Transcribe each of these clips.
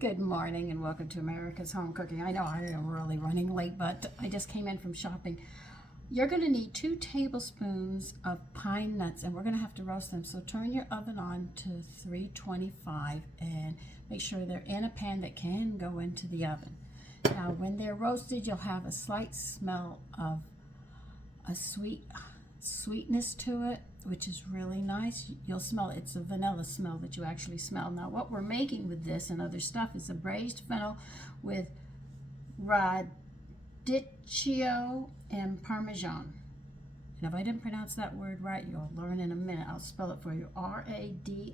Good morning and welcome to America's Home Cooking. I know I am really running late, but I just came in from shopping. You're going to need 2 tablespoons of pine nuts, and we're going to have to roast them. So turn your oven on to 325 and make sure they're in a pan that can go into the oven. Now, when they're roasted, you'll have a slight smell of a sweetness to it, which is really nice. You'll smell it. It's a vanilla smell that you actually smell. Now, what we're making with this and other stuff is a braised fennel with Radicchio and Parmesan. And if I didn't pronounce that word right, you'll learn in a minute. I'll spell it for you. Radiccio.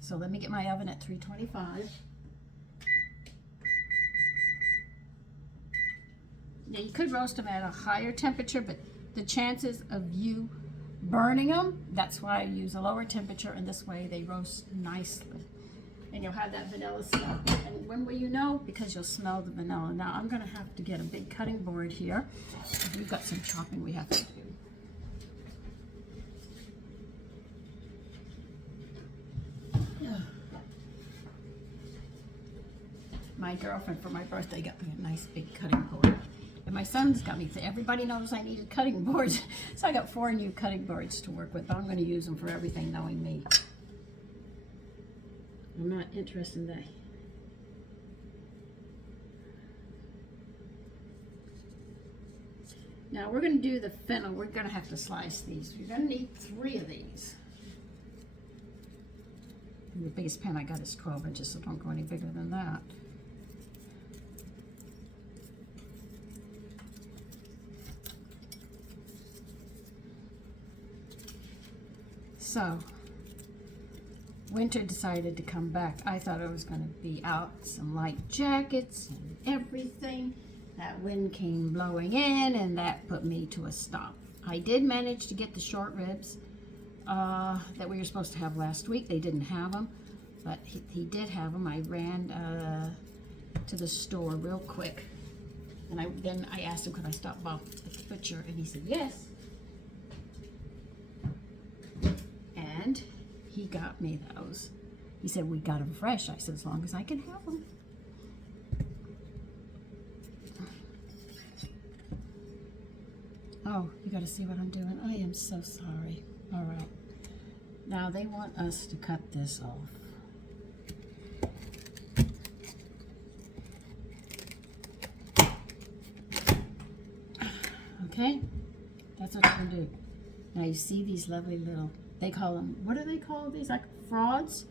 So let me get my oven at 325. Now, you could roast them at a higher temperature, but the chances of you burning them, that's why I use a lower temperature, and this way they roast nicely. And you'll have that vanilla smell. And when will you know? Because you'll smell the vanilla. Now, I'm going to have to get a big cutting board here. We've got some chopping we have to do. My girlfriend, for my birthday, got me a nice big cutting board. And my son's got me, everybody knows I needed cutting boards. So I got 4 new cutting boards to work with, but I'm going to use them for everything, knowing me. I'm not interested in that. Now we're going to do the fennel. We're going to have to slice these. You're going to need 3 of these. And the biggest pan I got is 12 inches, so don't go any bigger than that. So, winter decided to come back. I thought it was going to be out, some light jackets and everything. That wind came blowing in, and that put me to a stop. I did manage to get the short ribs that we were supposed to have last week. They didn't have them, but he did have them. I ran to the store real quick, and then I asked him, could I stop by at the butcher, and he said yes. And he got me those. He said, we got them fresh. I said, as long as I can have them. Oh, you got to see what I'm doing. I am so sorry. All right. Now they want us to cut this off. Okay? That's what you're going to do. Now you see these lovely little, they call them, what do they call these? Like frauds?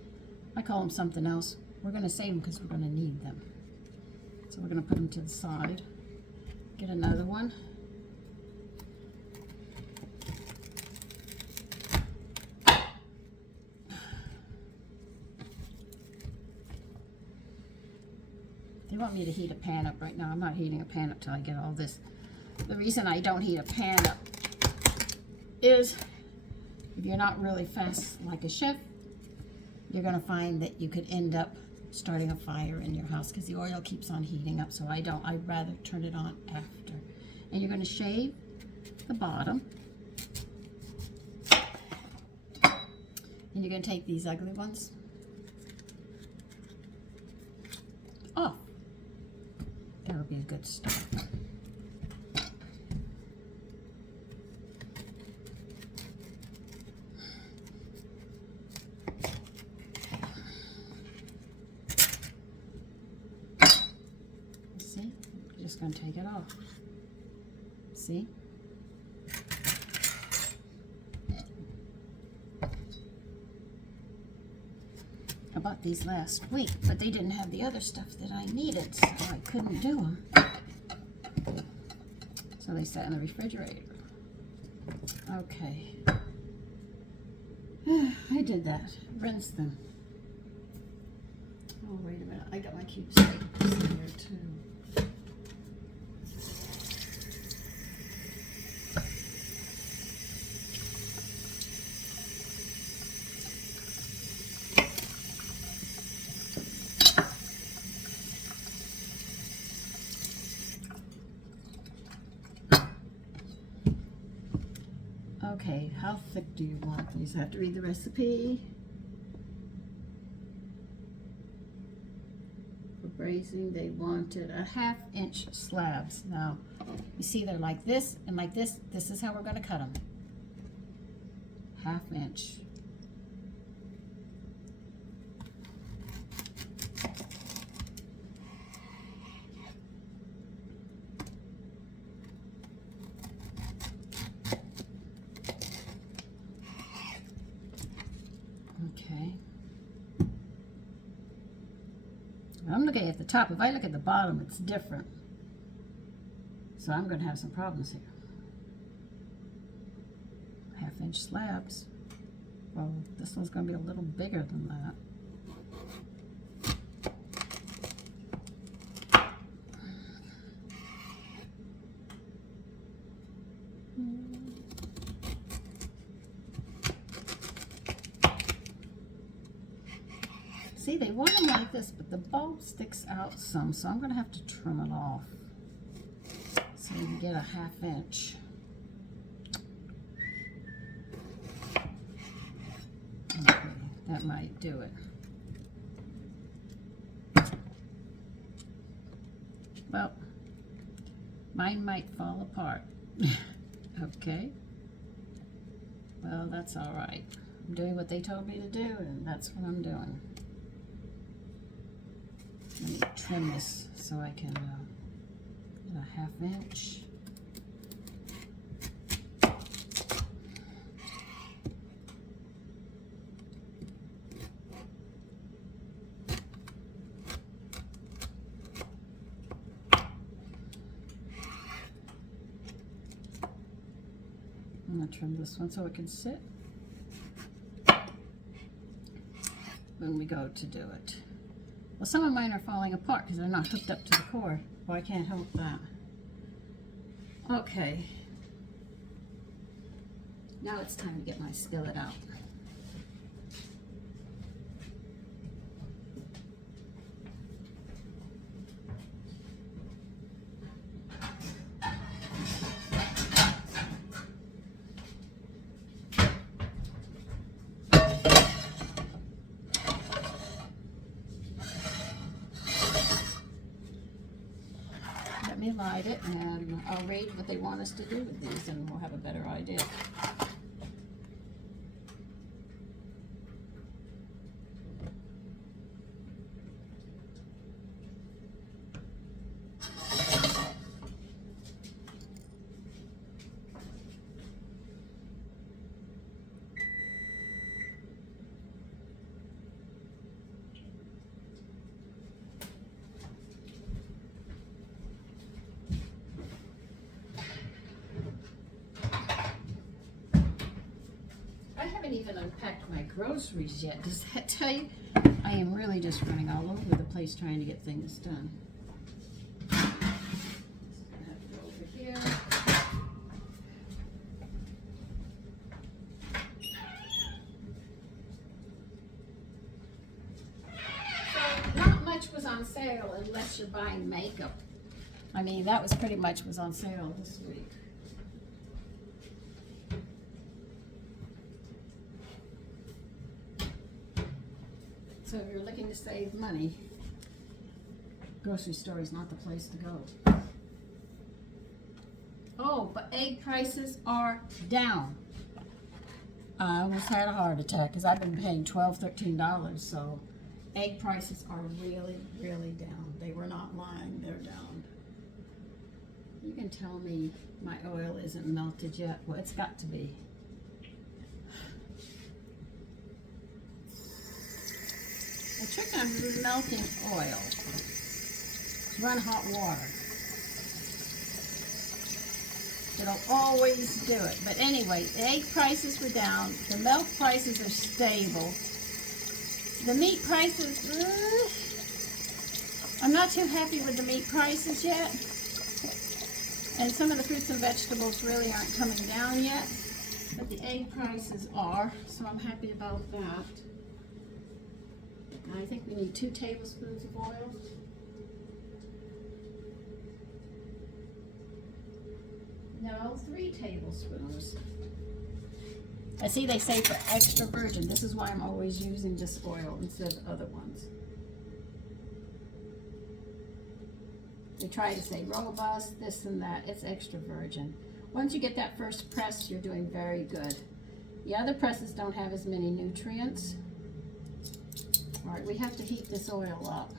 I call them something else. We're going to save them because we're going to need them. So we're going to put them to the side. Get another one. They want me to heat a pan up right now. I'm not heating a pan up till I get all this. The reason I don't heat a pan up is if you're not really fast like a chef, you're going to find that you could end up starting a fire in your house because the oil keeps on heating up. So I'd rather turn it on after. And you're going to shave the bottom. And you're going to take these ugly ones off. That'll be a good start. See? I'm just going to take it off. See? I bought these last week, but they didn't have the other stuff that I needed, so I couldn't do them. So they sat in the refrigerator. Okay. I did that. Rinse them. Oh, wait a minute. I got my cube staples in here too. Okay, how thick do you want these? I have to read the recipe. Braising, they wanted a 1/2-inch slabs. Now, you see they're like this and like this. This is how we're going to cut them. 1/2 inch. Okay. I'm looking at the top. If I look at the bottom, it's different. So I'm going to have some problems here. 1/2-inch slabs. Well, this one's going to be a little bigger than that. See, they want them like this, but the bulb sticks out some, so I'm going to have to trim it off so you can get a 1/2 inch. Okay, that might do it. Well, mine might fall apart. Okay. Well, that's all right. I'm doing what they told me to do, and that's what I'm doing. Let me trim this so I can get a 1/2 inch. I'm going to trim this one so it can sit when we go to do it. Well, some of mine are falling apart because they're not hooked up to the cord. Well, I can't help that. Okay. Now it's time to get my skillet out. Let me light it, and I'll read what they want us to do with these, and we'll have a better idea. Even unpacked my groceries yet. Does that tell you? I am really just running all over the place trying to get things done. Over here. So not much was on sale unless you're buying makeup. I mean, that was pretty much was on sale this week. So if you're looking to save money, grocery store is not the place to go. Oh, but egg prices are down. I almost had a heart attack because I've been paying $12, $13, so egg prices are really, really down. They were not lying, they're down. You can tell me my oil isn't melted yet. Well, it's got to be. The trick on melting oil, run hot water. It'll always do it. But anyway, the egg prices were down. The milk prices are stable. The meat prices, I'm not too happy with the meat prices yet. And some of the fruits and vegetables really aren't coming down yet. But the egg prices are, so I'm happy about that. I think we need 2 tablespoons of oil. No, 3 tablespoons. I see they say for extra virgin. This is why I'm always using this oil instead of other ones. They try to say robust, this and that. It's extra virgin. Once you get that first press, you're doing very good. The other presses don't have as many nutrients. All right, we have to heat this oil up.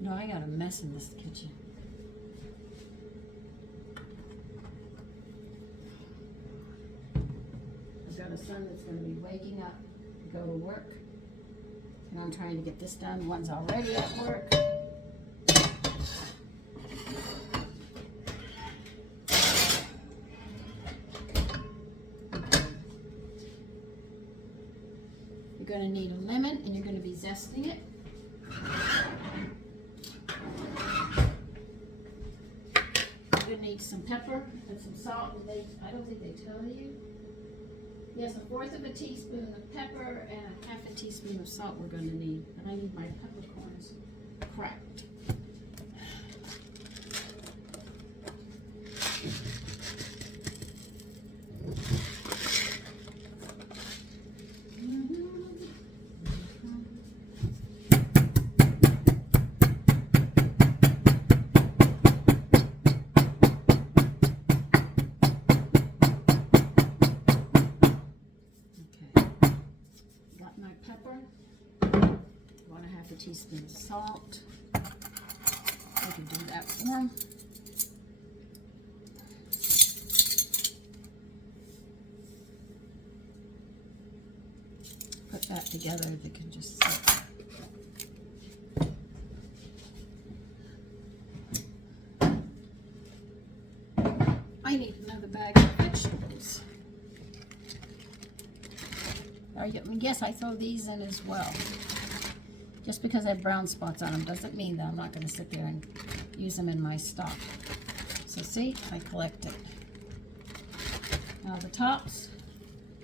No, I got a mess in this kitchen. I've got a son that's going to be waking up to go to work. And I'm trying to get this done. One's already at work. You're going to need a lemon and you're going to be zesting it. You're going to need some pepper and some salt. I don't think they tell you. Yes, 1/4 teaspoon of pepper and 1/2 teaspoon of salt we're going to need. And I need my peppercorns cracked. Pepper, 1/2 teaspoon of salt. I can do that for them. Put that together, they can just sit. I need another bag of vegetables. Yes, I throw these in as well. Just because I have brown spots on them doesn't mean that I'm not going to sit there and use them in my stock. So see, I collect it. Now the tops,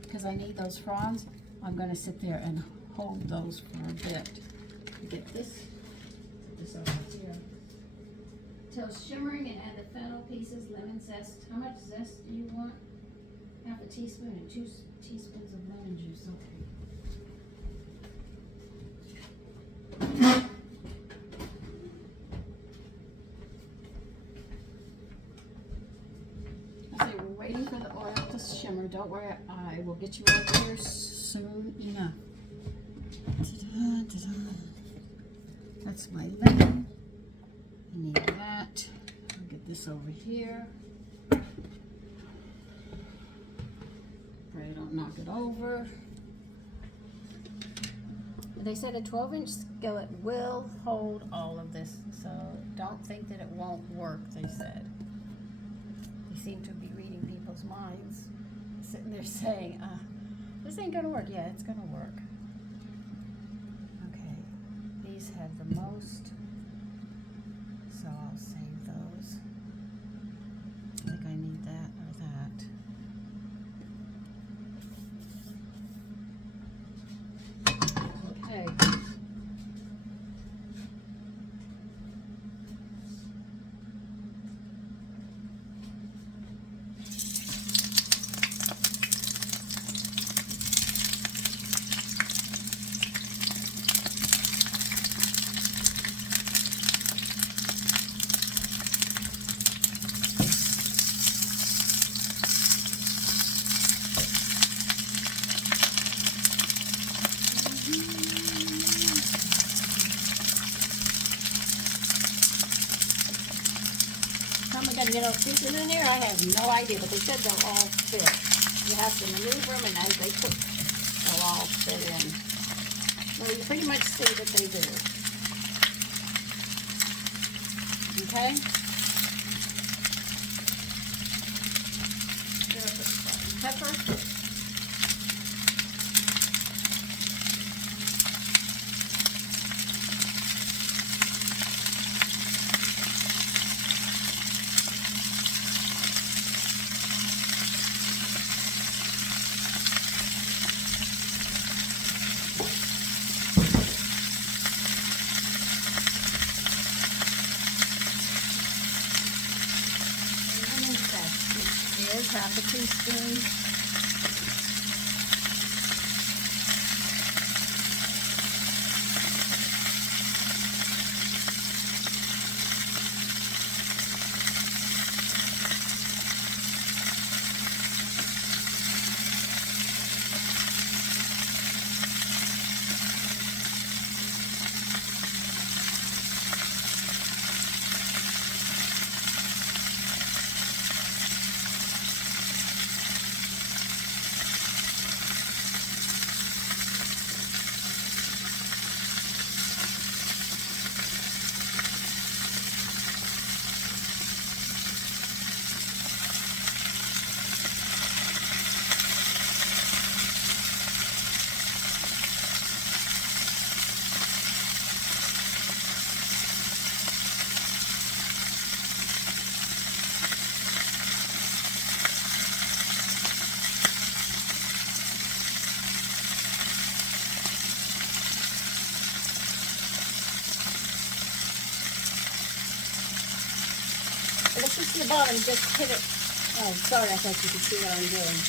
because I need those fronds, I'm going to sit there and hold those for a bit. Get this over here. Till shimmering and add the fennel pieces, lemon zest. How much zest do you want? 1/2 teaspoon and 2 teaspoons of lemon juice. Okay. I say we're waiting for the oil to shimmer. Don't worry, I will get you over here soon enough. That's my lemon. I need that. I'll get this over here. Pray I don't knock it over. They said a 12-inch skillet will hold all of this, so don't think that it won't work, they said. They seem to be reading people's minds, sitting there saying, this ain't gonna work. Yeah, it's gonna work. Okay, these have the most, so I'll save those. I think I need that or that. Okay. You know, season in there, I have no idea, but they said they'll all fit. You have to maneuver them, and as they cook, they'll all fit in. Well, you pretty much see that they do. Okay? Here, I put some pepper. Here's 1/2 teaspoon. this is the bottom, just hit it. Oh, sorry, I thought you could see what I'm doing.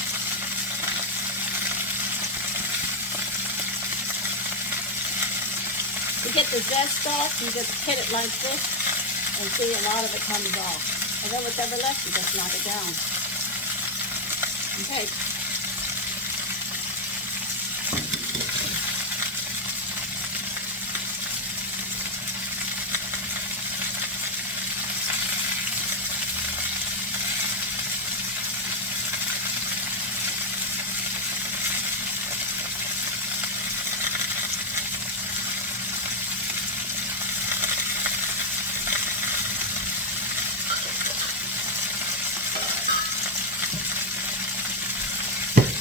To get the zest off, you just hit it like this, and see a lot of it comes off. And then whatever left, you just knock it down. Okay.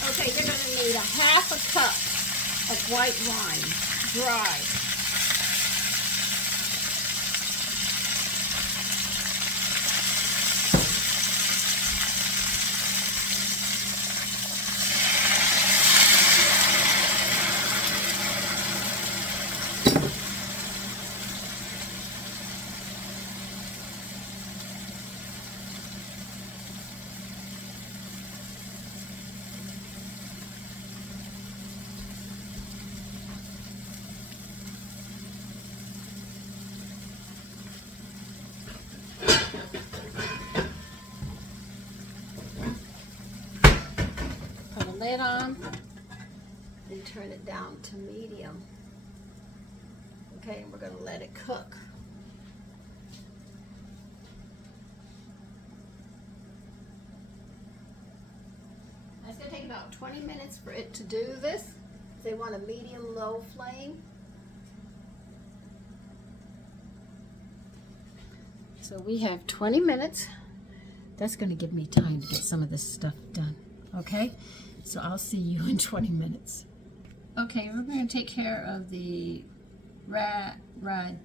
Okay, you're going to need a half a cup of white wine, dry. Put a lid on and turn it down to medium. Okay, and we're going to let it cook. It's going to take about 20 minutes for it to do this. They want a medium-low flame. So we have 20 minutes. That's going to give me time to get some of this stuff done. Okay? So I'll see you in 20 minutes. Okay, we're going to take care of the Radicchio.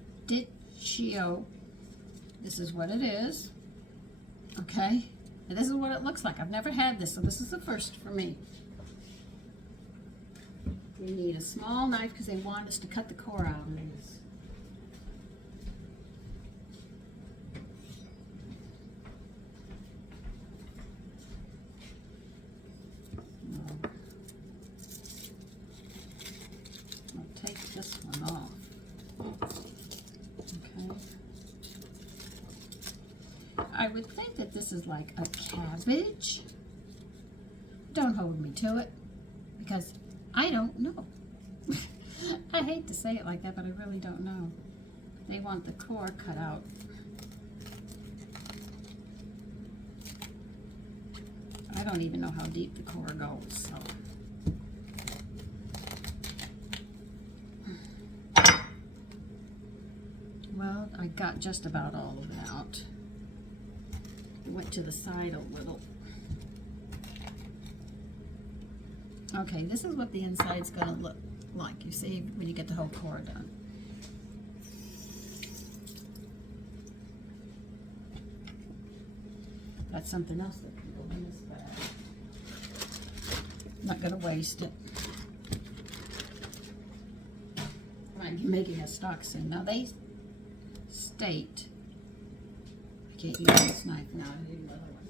This is what it is. Okay? And this is what it looks like. I've never had this, so this is the first for me. We need a small knife because they want us to cut the core out of this. I'll take this one off. Okay. I would think that this is like a cabbage. Don't hold me to it because I don't know. I hate to say it like that, but I really don't know. They want the core cut out. I don't even know how deep the core goes, so. Well, I got just about all of it out. It went to the side a little. Okay, this is what the inside's gonna look like, you see, when you get the whole core done. That's something else that can go in this bag. Not gonna waste it. I'm making a stock soon. Now they state, I can't use this knife now, I need another one.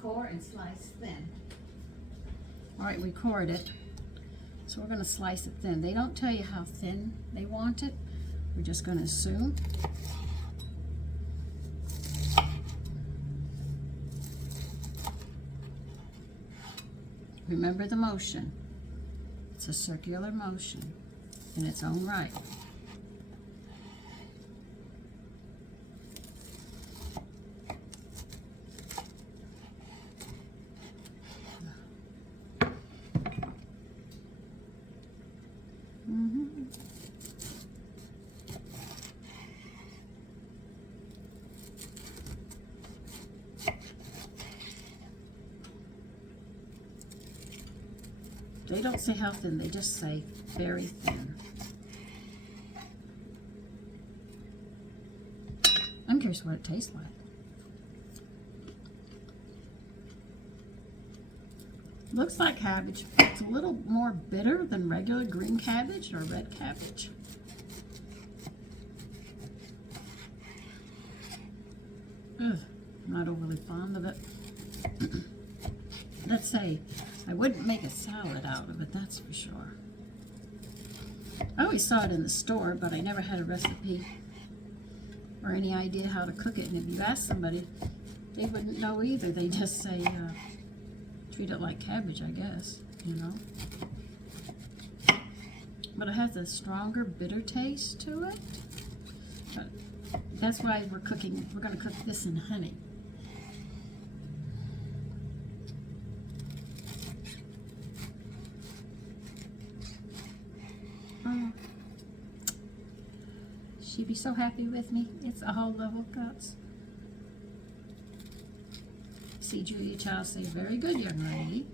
Core and slice thin. All right, we cored it. So we're gonna slice it thin. They don't tell you how thin they want it. We're just gonna assume. Remember the motion. It's a circular motion in its own right. They don't say how thin, they just say very thin. I'm curious what it tastes like. Looks like cabbage. It's a little more bitter than regular green cabbage or red cabbage. I'm not overly fond of it. Let's say I wouldn't make a salad out of it, that's for sure. I always saw it in the store, but I never had a recipe or any idea how to cook it. And if you ask somebody, they wouldn't know either. They just say, treat it like cabbage, I guess, you know. But it has a stronger, bitter taste to it. But that's why we're going to cook this in honey. She'd be so happy with me. It's a whole level cuts. See Julia Child say, very good, young lady.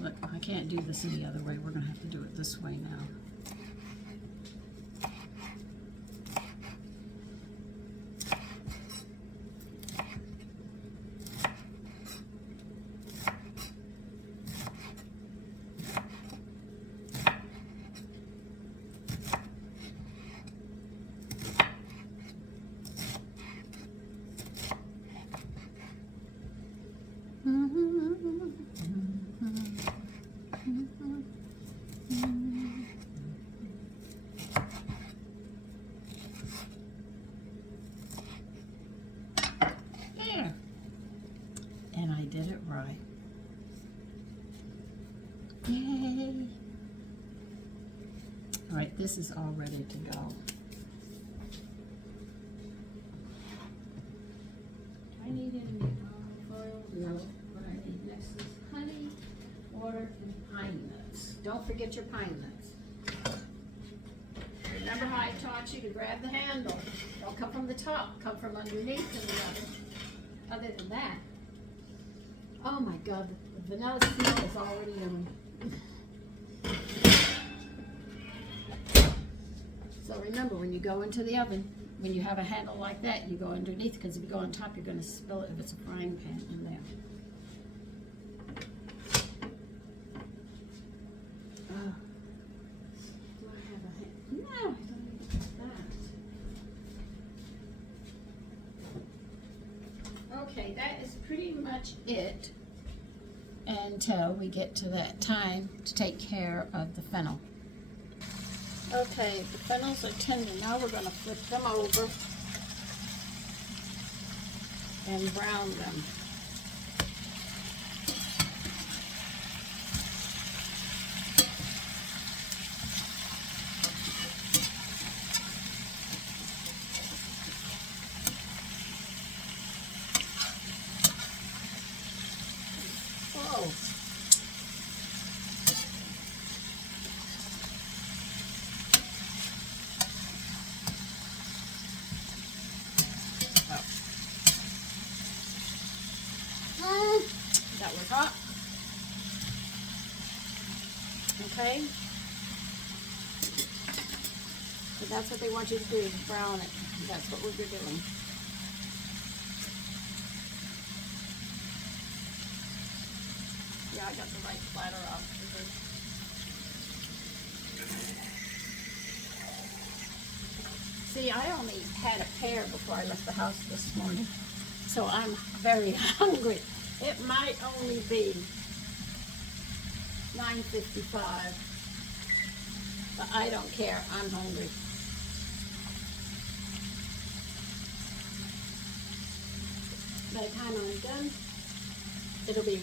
Look, I can't do this any other way. We're going to have to do it this way now. There. And I did it right. Yay. All right, this is all ready to go. I need any olive oil? No. What I need next is honey, water, and pine nuts. Don't forget your pine nuts. Remember how I taught you to grab the handle? Don't come from the top, come from underneath in the oven. Other than that, oh my God, the vanilla seal is already on. So remember, when you go into the oven, when you have a handle like that, you go underneath, because if you go on top, you're going to spill it if it's a frying pan in there. Oh. Do I have a hand? No, I don't need to do that. Okay, that is pretty much it until we get to that time to take care of the fennel. Okay, the fennels are tender. Now we're going to flip them over and brown them. Oh. That was hot. Okay. So that's what they want you to do, brown it. That's what we're doing. Yeah, I got the right splatter off. See, I only had a pear before I left the house this morning, so I'm very hungry. It might only be 9:55, but I don't care. I'm hungry. By the time I'm done, it'll be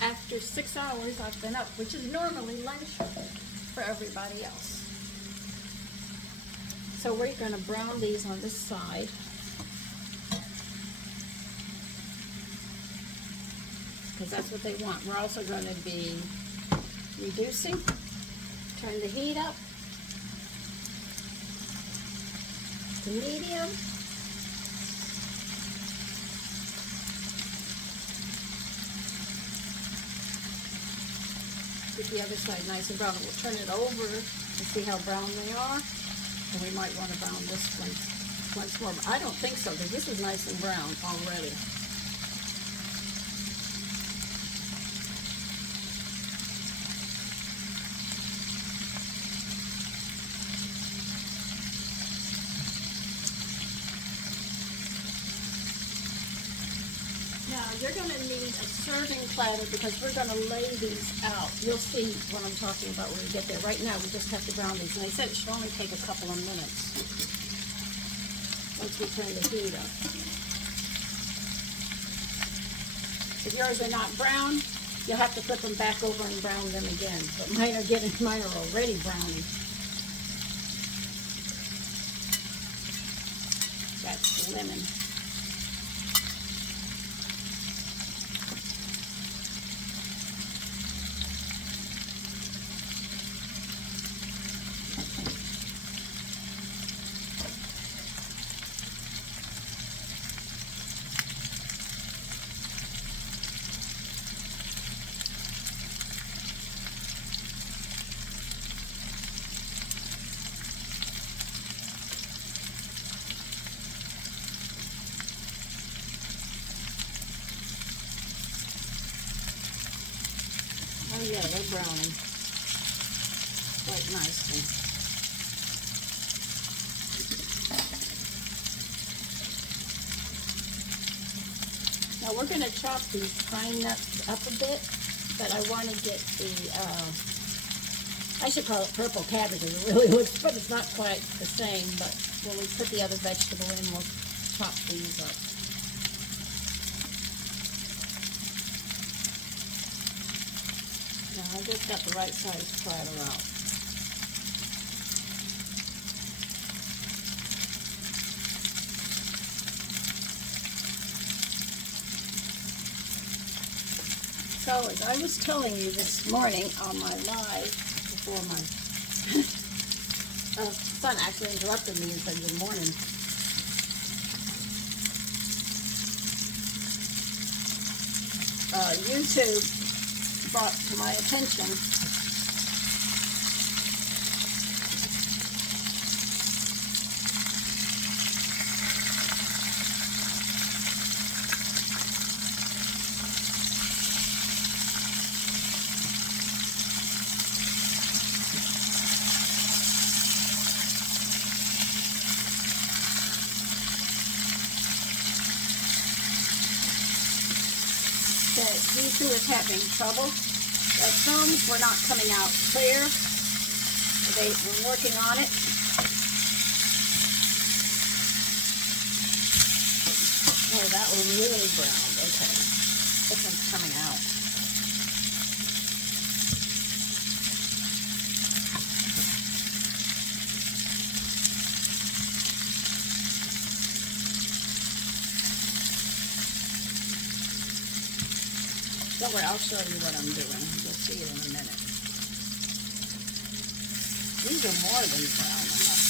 after 6 hours I've been up, which is normally lunch for everybody else. So we're going to brown these on this side. Because that's what they want. We're also going to be reducing. Turn the heat up to medium. Get the other side nice and brown. We'll turn it over and see how brown they are. And we might want to brown this one once more. But I don't think so, because this is nice and brown already. You're going to need a serving platter because we're going to lay these out. You'll see what I'm talking about when we get there. Right now, we just have to brown these. And I said it should only take a couple of minutes once we turn the heat up. If yours are not brown, you'll have to flip them back over and brown them again. But mine are already browning. That's lemon. Oh yeah, they're browning quite nicely. Now we're going to chop these pine nuts up a bit, but I want to get the, I should call it purple cabbage, it really looks, but it's not quite the same, but when we put the other vegetable in, we'll chop these up. I just got the right size platter out. So as I was telling you this morning on my live, before my son actually interrupted me and said good morning. YouTube brought to my attention that YouTube is having trouble. The films were not coming out clear. They were working on it. Oh, that was really browned. Okay. This one's coming out. Don't worry, I'll show you what I'm doing. You'll see it in a minute. These are more than brown enough.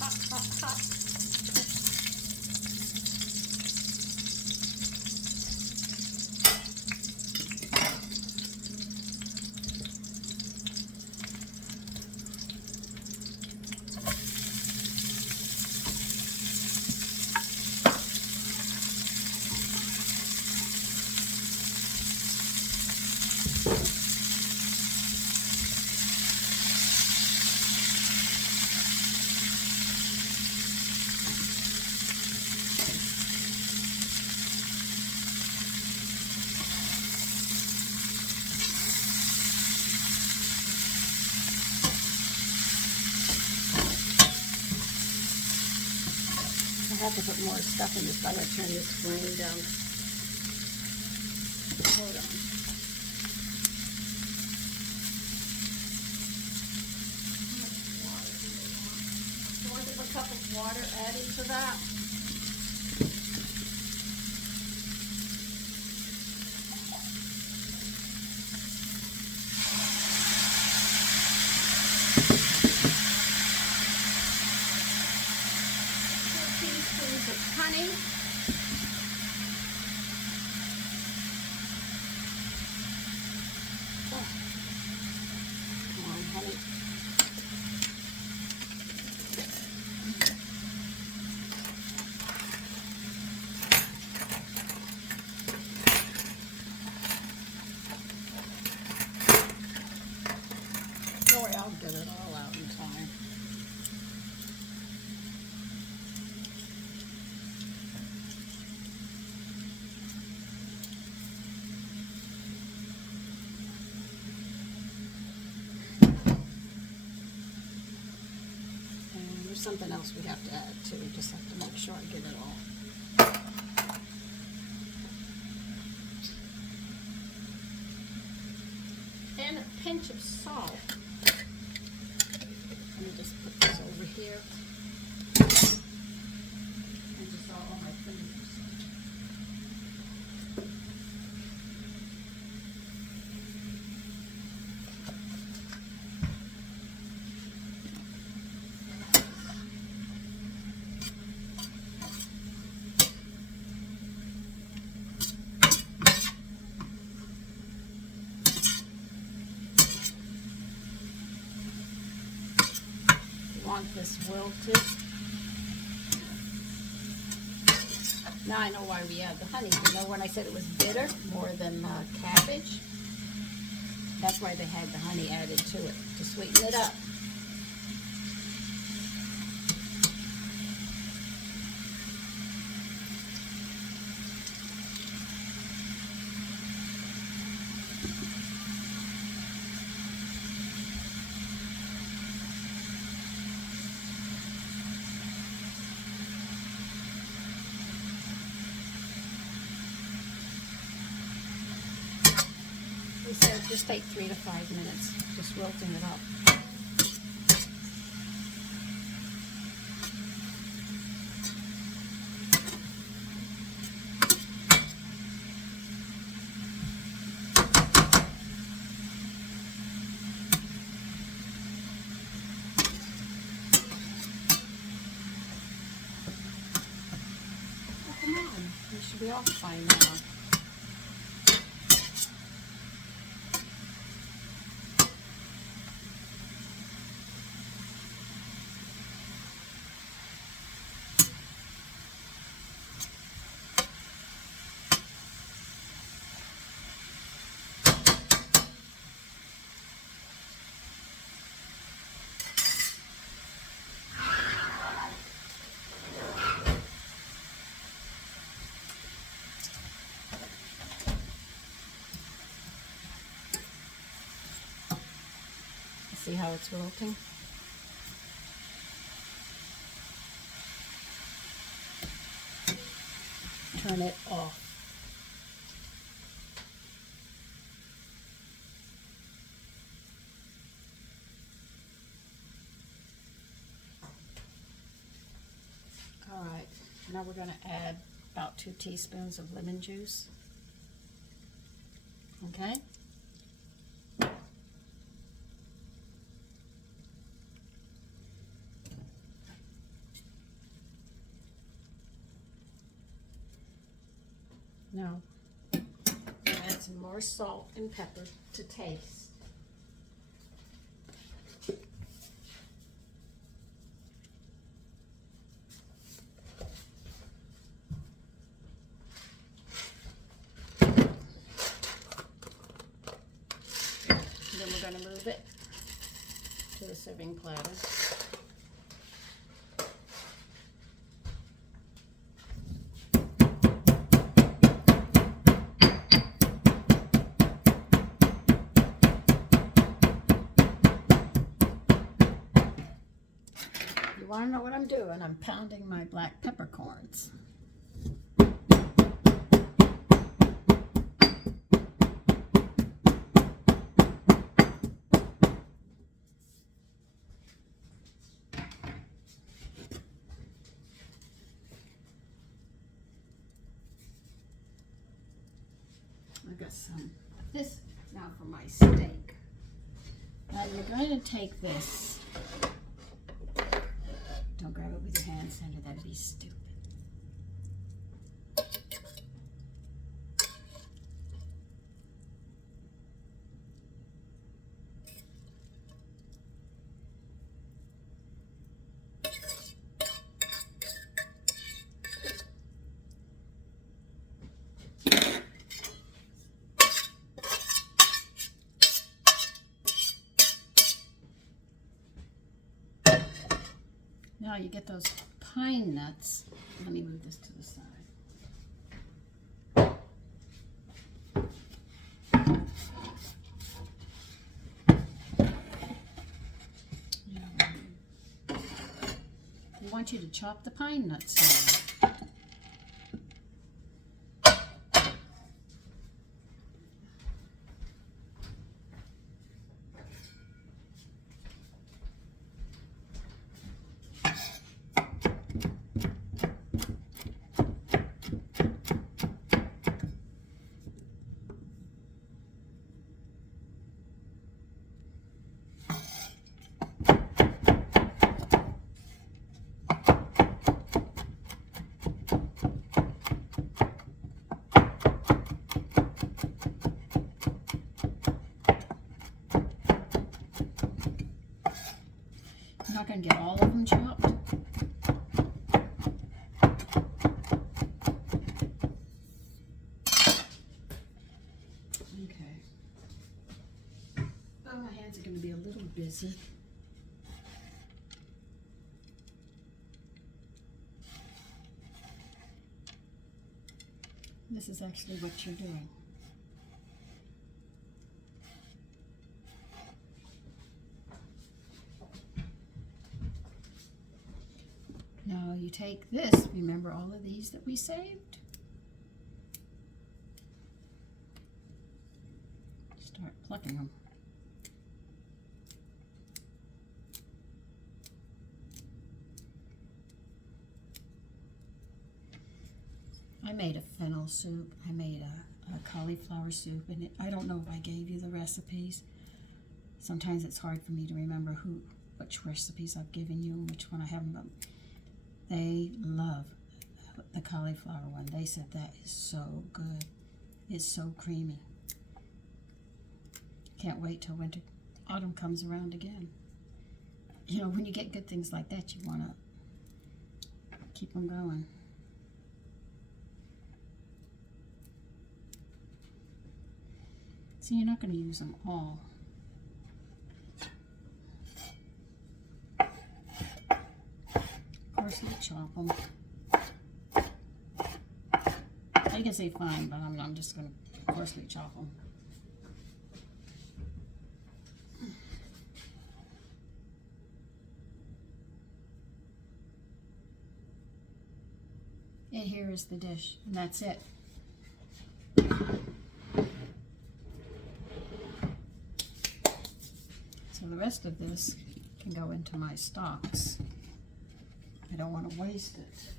Hot, hot, hot. I have to put more stuff in this. I gotta turn this flame down. Hold on. Fourth of a cup of water added to that. Honey. Oh. Come on, honey. something else we have to add too. Just have to make sure I get it all. And a pinch of salt. Let me just put this over here. And just all my fingers. Want this wilted. Now I know why we add the honey. You know when I said it was bitter more than cabbage? That's why they had the honey added to it, to sweeten it up. We said just take 3 to 5 minutes, just wilting it up. Oh, come on, we should be off by now. See how it's wilting? Turn it off. All right, now we're going to add about 2 teaspoons of lemon juice. Okay? Now, add some more salt and pepper to taste. Then we're going to move it to the serving platter. You want to know what I'm doing? I'm pounding my black peppercorns. I got some of this now for my steak. Now you're going to take this. Don't grab it with your hand, Sandra, that'd be stupid. Now you get those pine nuts. Let me move this to the side. want you to chop the pine nuts now. I'm not going to get all of them chopped. Okay. Oh, my hands are going to be a little busy. This is actually what you're doing. Now you take this, remember all of these that we saved? Start plucking them. I made a fennel soup, I made a cauliflower soup, and I don't know if I gave you the recipes. Sometimes it's hard for me to remember which recipes I've given you and which one I haven't. But they love the cauliflower one. They said that is so good. It's so creamy. Can't wait till autumn comes around again. You know, when you get good things like that, you want to keep them going. So you're not going to use them all. Coarsely chop them. I can say fine, but I'm just going to coarsely chop them. And here is the dish, and that's it. So the rest of this can go into my stocks. I don't want to waste it.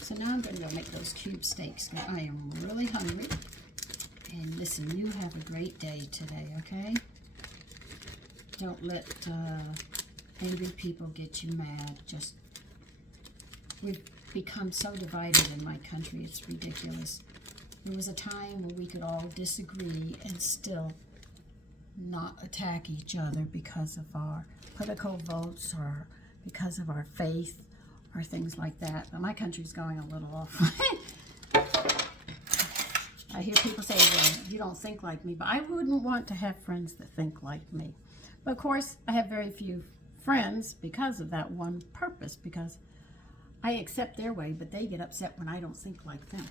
So now I'm going to go make those cube steaks. Now I am really hungry. And listen, you have a great day today, okay? Don't let angry people get you mad. We've become so divided in my country, it's ridiculous. There was a time where we could all disagree and still not attack each other because of our political votes or because of our faith or things like that. But my country's going a little off. I hear people say, well, you don't think like me, but I wouldn't want to have friends that think like me. But of course, I have very few friends because of that one purpose, because I accept their way, but they get upset when I don't think like them,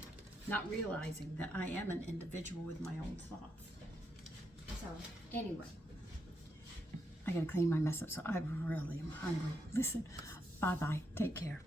not realizing that I am an individual with my own thoughts. So anyway, I gotta clean my mess up, so I really am hungry. Listen, bye-bye, take care.